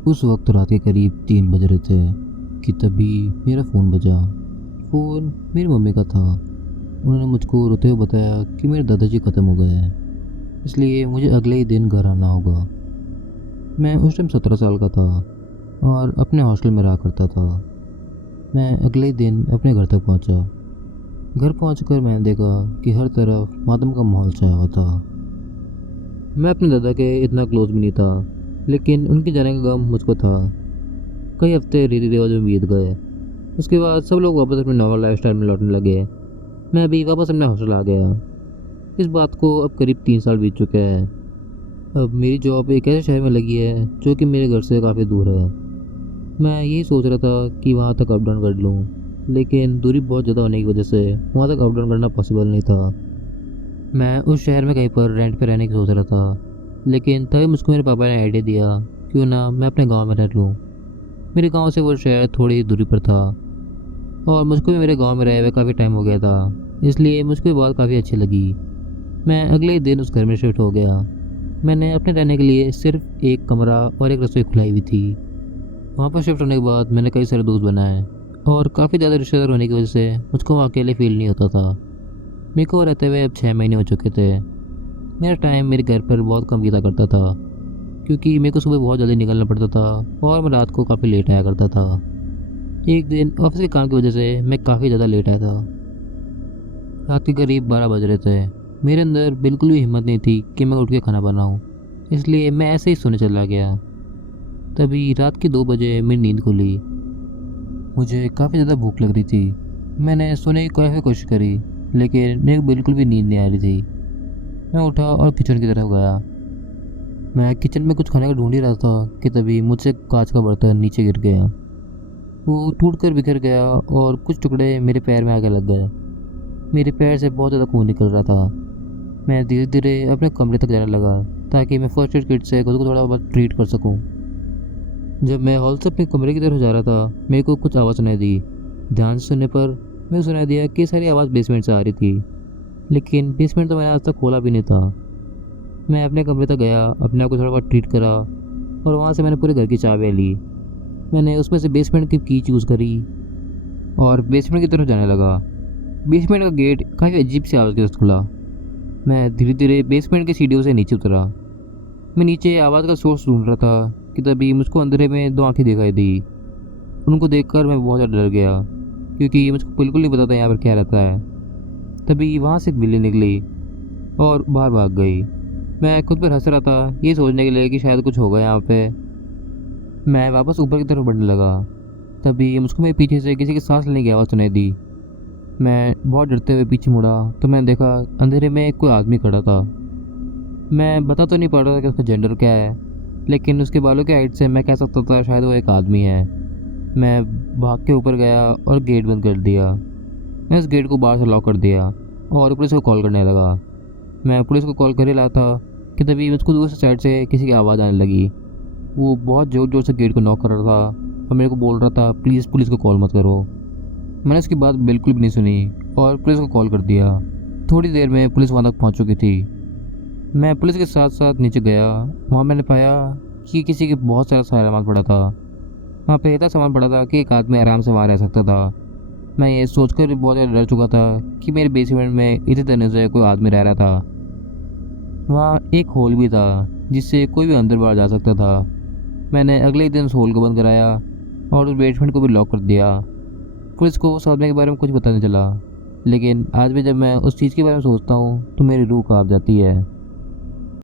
उस वक्त रात के करीब 3 बज रहे थे कि तभी मेरा फ़ोन बजा। फ़ोन मेरी मम्मी का था। उन्होंने मुझको रोते हुए बताया कि मेरे दादाजी ख़त्म हो गए हैं, इसलिए मुझे अगले ही दिन घर आना होगा। मैं उस टाइम 17 साल का था और अपने हॉस्टल में रहा करता था। मैं अगले ही दिन अपने घर तक पहुंचा। घर पहुंचकर मैंने देखा कि हर तरफ मातम का माहौल छाया हुआ था। मैं अपने दादा के इतना क्लोज भी नहीं था, लेकिन उनके जाने का गम मुझको था। कई हफ्ते रीति रिवाज में बीत गए। उसके बाद सब लोग वापस अपने नॉर्मल लाइफस्टाइल में लौटने लगे। मैं अभी वापस अपने हॉस्टल आ गया। इस बात को अब करीब 3 साल बीत चुके हैं। अब मेरी जॉब एक ऐसे शहर में लगी है जो कि मेरे घर से काफ़ी दूर है। मैं यही सोच रहा था कि वहाँ तक अप डाउन कर लूँ, लेकिन दूरी बहुत ज़्यादा होने की वजह से वहाँ तक अप डाउन करना पॉसिबल नहीं था। मैं उस शहर में कहीं पर रेंट पे रहने की सोच रहा था, लेकिन तभी मुझको मेरे पापा ने आइडिया दिया क्यों ना मैं अपने गांव में रह लूँ। मेरे गांव से वो शहर थोड़ी ही दूरी पर था और मुझको भी मेरे गांव में रहे हुए काफ़ी टाइम हो गया था, इसलिए मुझको ये बात काफ़ी अच्छी लगी। मैं अगले ही दिन उस घर में शिफ्ट हो गया। मैंने अपने रहने के लिए सिर्फ एक कमरा और एक रसोई खुलाई हुई थी। वहाँ पर शिफ्ट होने के बाद मैंने कई सारे दोस्त बनाए और काफ़ी ज़्यादा रिश्तेदार होने की वजह से मुझको वहाँ अकेले फील नहीं होता था। मेरे को रहते हुए अब 6 महीने हो चुके थे। मेरा टाइम मेरे घर पर बहुत कम बीता करता था, क्योंकि मेरे को सुबह बहुत जल्दी निकलना पड़ता था और मैं रात को काफ़ी लेट आया करता था। एक दिन ऑफिस के काम की वजह से मैं काफ़ी ज़्यादा लेट आया था। रात के करीब 12 बज रहे थे। मेरे अंदर बिल्कुल भी हिम्मत नहीं थी कि मैं उठ के खाना बनाऊँ, इसलिए मैं ऐसे ही सोने चला गया। तभी रात के 2 बजे मेरी नींद खुली। मुझे काफ़ी ज़्यादा भूख लग रही थी। मैंने सोने की काफ़ी कोशिश करी, लेकिन मेरे को बिल्कुल भी नींद नहीं आ रही थी। मैं उठा और किचन की तरफ गया। मैं किचन में कुछ खाने का ढूंढ ही रहा था कि तभी मुझसे कांच का बर्तन नीचे गिर गया। वो टूट कर बिखर गया और कुछ टुकड़े मेरे पैर में आके लग गए। मेरे पैर से बहुत ज़्यादा खून निकल रहा था। मैं धीरे धीरे अपने कमरे तक जाने लगा ताकि मैं फर्स्ट एड किट से खुद को थोड़ा बहुत ट्रीट कर सकूं। जब मैं हॉल से अपने कमरे की तरफ जा रहा था, मेरे को कुछ आवाज़ सुनाई दी। ध्यान से सुनने पर मैं सुनाई दिया कि सारी आवाज़ बेसमेंट से आ रही थी, लेकिन बेसमेंट तो मैंने आज तक खोला भी नहीं था। मैं अपने कमरे तक गया, अपने आप को थोड़ा बहुत ट्रीट करा और वहाँ से मैंने पूरे घर की चाबियाँ ली। मैंने उसमें से बेसमेंट की चूज़ करी और बेसमेंट की तरफ जाने लगा। बेसमेंट का गेट काफ़ी अजीब सी आवाज़ के साथ खुला। मैं धीरे धीरे बेसमेंट की सीढ़ियों से नीचे उतरा। मैं नीचे आवाज़ का सोर्स ढूंढ रहा था कि तभी मुझको अंधेरे में दो आंखें दिखाई दी। उनको देखकर मैं बहुत ज़्यादा डर गया, क्योंकि मुझको बिल्कुल नहीं पता था यहाँ पर क्या रहता है। तभी वहाँ से एक बिल्ली निकली और बाहर भाग गई। मैं खुद पर हंस रहा था, ये सोचने के लिए कि शायद कुछ होगा यहाँ पे। मैं वापस ऊपर की तरफ बढ़ने लगा। तभी मुझको मेरे पीछे से किसी की सांस लेने की आवाज़ सुनाई दी। मैं बहुत डरते हुए पीछे मुड़ा तो मैंने देखा अंधेरे में कोई आदमी खड़ा था। मैं बता तो नहीं पा रहा था कि उसका जेंडर क्या है, लेकिन उसके बालों के हाइट से मैं कह सकता था शायद वो एक आदमी है। मैं भाग के ऊपर गया और गेट बंद कर दिया। मैं उस गेट को बाहर से लॉक कर दिया और पुलिस को कॉल करने लगा। मैं पुलिस को कॉल कर ही रहा था कि तभी मुझको दूसरी साइड से किसी की आवाज़ आने लगी। वो बहुत ज़ोर ज़ोर से गेट को नॉक कर रहा था और मेरे को बोल रहा था प्लीज़ पुलिस को कॉल मत करो। मैंने उसकी बात बिल्कुल भी नहीं सुनी और पुलिस को कॉल कर दिया। थोड़ी देर में पुलिस वहाँ तक पहुँच चुकी थी। मैं पुलिस के साथ साथ नीचे गया। वहाँ मैंने पाया कि किसी के बहुत सारा सामान पड़ा था। वहाँ पे इतना सामान पड़ा था कि एक आदमी आराम से वहाँ रह सकता था। मैं ये सोचकर भी बहुत ज़्यादा डर चुका था कि मेरे बेसमेंट में इसी तरह से कोई आदमी रह रहा था। वहाँ एक होल भी था जिससे कोई भी अंदर बाहर जा सकता था। मैंने अगले ही दिन उस होल को बंद कराया और उस बेसमेंट को भी लॉक कर दिया। पुलिस को उस आदमी के बारे में कुछ पता नहीं चला, लेकिन आज भी जब मैं उस चीज़ के बारे में सोचता हूँ तो मेरी रूह कांप जाती है।